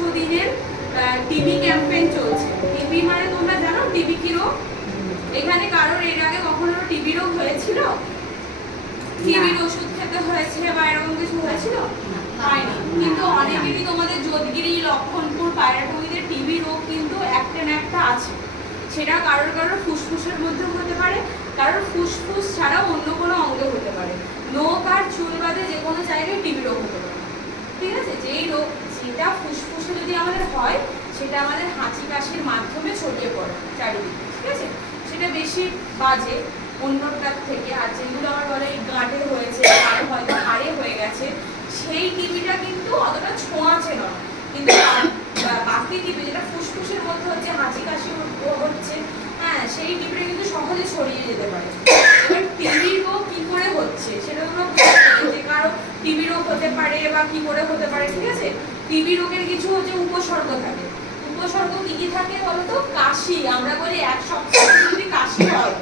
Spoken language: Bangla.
100 দিনের টিবি ক্যাম্পেইন চলছে। টিবি মানে তোমরা জানো টিবি কি রোগ? এখানে কারোর এর আগে কখনো টিবি রোগ হয়েছিল? টিবির ওষুধ খেতে হয়েছে বা এরকম কিছু হয়েছিল? হয়নি। কিন্তু অনেকেরই তোমাদের যোধগিরি, লক্ষণপুর, পায়রাটুইদের টিবি রোগ কিন্তু একটা না একটা আছে। সেটা কারোর কারোর ফুসফুসের মধ্যে হতে পারে, কারোর ফুসফুস ছাড়াও অন্য কোনো অঙ্গে হতে পারে। নখ আর চুল বাদে যে কোনো জায়গায় টিবি রোগ হতে পারে। ঠিক আছে? যেই রোগ যেটা ফুসফুসে যদি আমাদের হয় সেটা আমাদের হাঁচি কাশির মাধ্যমে ছড়িয়ে পড়ে চারিদিকে। ঠিক আছে? সেটা বেশি বাজে অন্যটার থেকে। আর যেগুলো আমার বলে গাঁটে হয়েছে আর হয়তো হাড়ে হয়ে গেছে, সেই টিবিটা কিন্তু অতটা ছোঁয়াচে নয়। কিন্তু বাকি টিবি যেটা ফুসফুসের মধ্যে হচ্ছে, হাঁচি কাশি হচ্ছে, হ্যাঁ, সেই টিবিটা কিন্তু সহজে ছড়িয়ে যেতে পারে। এবার টিবি রোগ কি করে হচ্ছে সেটা তোমরা বুঝতে পারবে যে কারো টিবি রোগ হতে পারে বা কি করে হতে পারে। ঠিক আছে? টিবি রোগের কিছু হচ্ছে উপসর্গ থাকে। উপসর্গ কি কি থাকে বলতো? কাশি। আমরা বলি এক সপ্তাহ যদি কাশি হয়